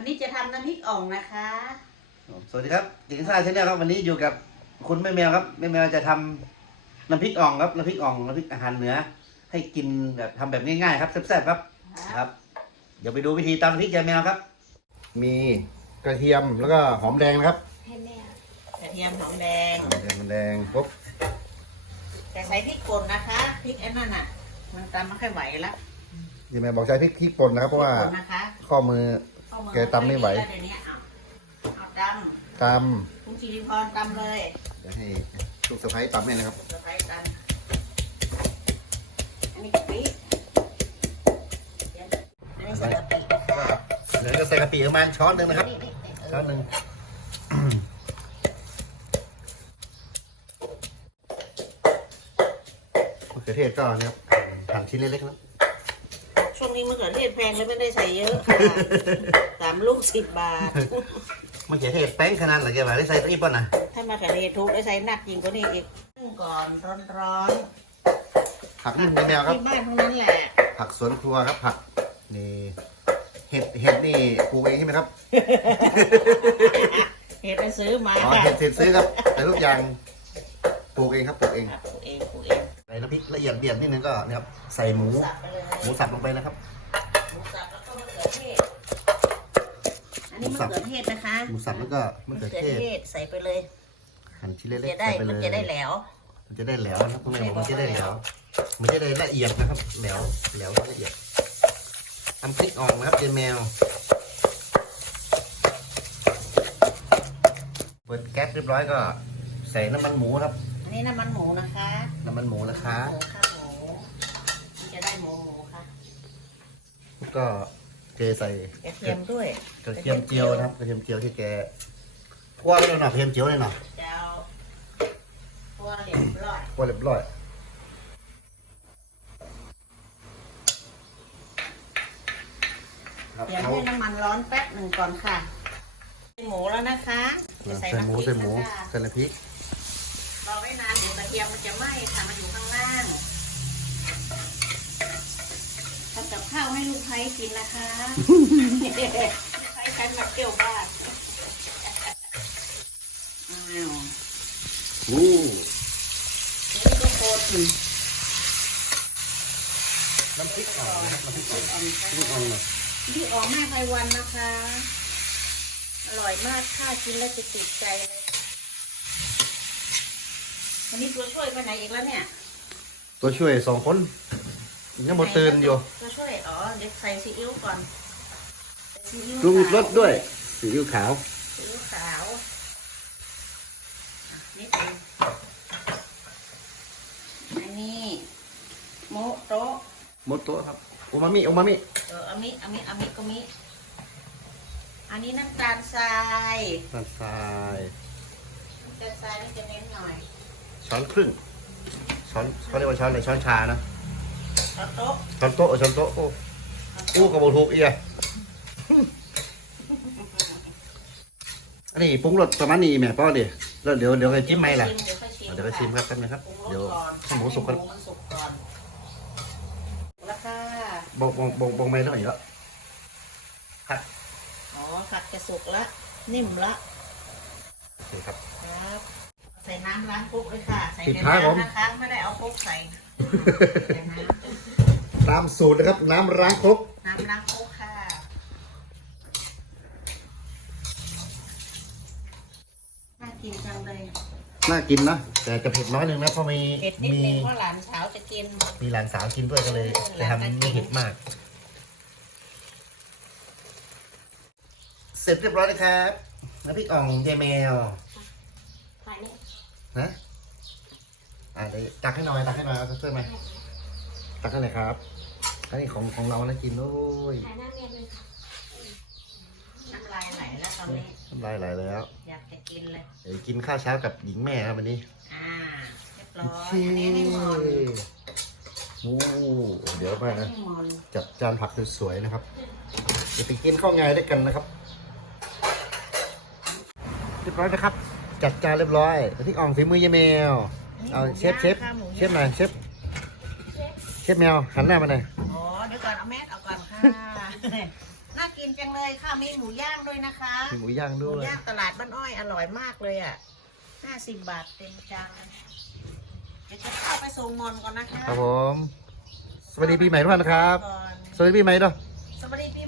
วันนี้จะทำน้ำพริกอ่องนะคะ สวัสดีครับเก่งซ่าชาแนลครับวันนี้อยู่กับคุณแม่แมวครับแม่แมวจะทำน้ำพริกอ่องครับน้ำพริกอ่องน้ำพริกอาหารเหนือ ให้กินแบบทำแบบง่ายๆครับแซ่บๆครับครับ เดี๋ยวไปดูวิธีตำน้ำพริกยายแมวครับ มีกระเทียมแล้วก็หอมแดงนะครับกระเทียมหอมแดงหอมแดงหอมแดงปุ๊บแต่ใส่พริกป่นนะคะพริกไอ้นั่นอะ มันตำไม่ค่อยไหวแล้วยายแมวบอกใช้พริกพริกป่นนะครับเพราะว่า พริกป่นนะคะ ข้อมือข้ออ แกตำไม่ไหวแล้วเดี๋ยวนี้เอาเอาตตำคุณจิริพรตำเลยำเดี๋ยวให้ลูกสะใภ้ตำให้นะครับ สะพ้ายตำอันนี้กะปิเดี๋ยวอันนี้ใส่กะปิเดี๋ยวจะใส่กะปิประมาณช้อนหนึ่งนะครับ นี่นี่นี่เอช้ออนหนึ่งมะเขือเทศก็เนี่ยครับหั่นชิ้นเล็กๆนะ ช่วงนี้มะเขือเทศแพงเลยไม่ได้ใส่เยอะค่ะสามลูกสิบบาทมะเขือเทศแป้งขนาดไหนแกว่าได้ใส่ตัวอีป่ะนะถ้ามะเขือเทศถูกได้ใส่หนักจริงกว่านี้อีกนึ่งก่อนร้อนผักนี่มีแมวๆครับที่บ้านทั้งนั้นแหละผักสวนครัวครับผักนี่เห็ดเห็ดนี่ปลูกเองใช่ไหมครับเห็ดไปซื้อมาอ๋อเห็ดเห็ดซื้อครับ แต่ทุกอย่างปลูกเองครับปลูกเอง ปลูกเองปลูกเอง ใส่น้ำพริกละเอียดเบียดนิดนึงก็เนี่ยครับใส่หมูสับไปเลยหมูสับลงไปนะครับ หมูสับแล้วก็มะเขือเทศ อันนี้มะเขือเทศนะคะหมูสับแล้วก็มะมะเขือเขือเทศเทศใส่ไปเลย หั่นชิ้นเล็กจะๆได้ใส่ไปเลมันยจะได้แหลว มันจะได้แหลวนะครับคุณแม่บอกมันจะได้แหลวมันจะได้ละเอียดนะครับแหลวแหลวละเอียดทำพริกอ่องนะครับเจนแมวเปิดแก๊สเรียบร้อยก็ ใส่น้ำมันหมูครับอั นนี้น้ำมันหมูนะคะน้ำมันหมูนะคะหมูค่ะหมูมันจะได้หมูหมูค่ะแล้วก็เทใส่กระเทียมด้วยกระเทียมเจียวนะครับกระเทียมเจียวที่แกคั่วไว้หน่อยกระเทียมเจียวหน่อยหน่อยเจ้าพวกเรียบร้อยคั่วเรียบร้อยครับเดี๋ยวเขาให้น้ำมันร้อนแป๊บหนึ่งก่อนค่ะใส่หมูแล้วนะคะจะใส่ใส่หมูน้ำพริใส่กหมูนะคะใส่น้ำพริกรอไว้นาน เดี๋ยวกระเทียมมันจะไหม้ค่ะมันอยู่ข้างล่างทำกับข้าวให้ลูกไพกินนะคะลูกไพกันมาเกี่ยวบ้านอ้าวอู้นี่ก็โคตรน้ำพริกอ่อนนะครับน้ำพริกอ่อนอ่อนน้ำพริกอ่อนหน่อยที่ออกแม่ไพวันนะคะ อร่อยมากค่ะกินแล้วจะติดใจเลย วันนี้ตัวช่วยไปไหนอีกแล้วเนี่ยตัวช่วยสองคนยังหมดตื่นอยู่ตัวช่วยอ๋อเดี๋ยวใส่ซีอิ๊วก่อนใส่ซีอิ๊วปรุงรสขาวด้วยซีอิ๊วขาวซีอิ๊วขาวอะนิดนึงอันนี้โมโตะหมดตัวครับอูมามิอูมามิเอออามิอามิอามิก็มิอันนี้น้ำตาลทรายน้ำทรายน้ำตาลทรายนี่จะเน้นหน่อย ช้อนครึ่ง ช้อนเขาเรียกว่าช้อนอะไรช้อนชานะแล้วโต๊ะช้อนโต๊ะเออช้อนโต๊ะโอ้อู้กระบอกถูกเอียอันนี้ปรุงรสประมาณนี้แม่ป้อดิแล้วเดี๋ยวเดี๋ยวให้จิ้มไหมล่ะ เดี๋ยวค่อยชิมเดี๋ยวก็ชิมครับแป๊บนึงครับปรุงรสเดี๋ยวก่อนให้หมูสุกก่อนให้หมูมันสุกก่อนแล้วค่ะบงบงบงบงไม่ได้หน่อยแล้วครับอ๋อผัดจะสุกละนิ่มละโอเคครับครับใส่ น้ำล้างคลุกเลยค่ะ ใส่ปิดในท้ายผมน้ำนะคะไม่ได้เอาคลุกใส่ใส่น้ตามสูตรนะครับ น้ำล้างครกำน้ำล้างคลุกค่ะน่ากินจังเลยน่ากินนะ แต่จะเผ็ดน้อยนึงนะเพราะมีเผ็ดนิดมีนึงเพราะหลานสาวจะกิน มีหลานสาวกินด้วยก็เลยจะทำไม่เผ็ดมาก เสร็จเรียบร้อยแล้วครับน้ำพริกอ่องยายแมวถ่ายนี่ นะอ่าเดี๋ยวตักให้หน่อยตักให้หน่อยเอาเสื้อมาตักให้หน่อยครับอันนี้ของของเรานะกินโอ้ยถ่ายหน้าเรียนเลยค่ะน้ำลายไหลแล้วตอนนี้น้ำลายไหลแล้ว อยากจะกินเลย เดี๋ยวกินข้าวเช้ากับหญิงแม่ครับวันนี้อ่าเรียบร้อยอันนี้ให้หมอนโอ้เดี๋ยวมานะให้หมอนจัดจานผักสวยๆนะครับ เดี๋ยวไปกินข้าวงายด้วยกันนะครับ เรียบร้อยนะครับ จัดจานเรียบร้อยที่อ่องฝีมือยายแมว เอาเชฟเชฟเชฟหน่อยเชฟเชฟแมวหันหน้ามาหน่อยอ๋อเดี๋ยวก่อนเอาแมสเอาก่อนค่ะ น่ากินจังเลยค่ะมีหมูย่างด้วยนะคะมีหมูย่างหมูด้วยย่างตลาดบ้านอ้อยอร่อยมากเลยอะห้าสิบบาทเต็มจานเดี๋ยวจะเข้าไปส่งมอนก่อนนะคะครับผม สวัสดีปีใหม่ทุกท่านนะครับก่อนสวัสดีปีใหม่ด้วยสวัสดีปี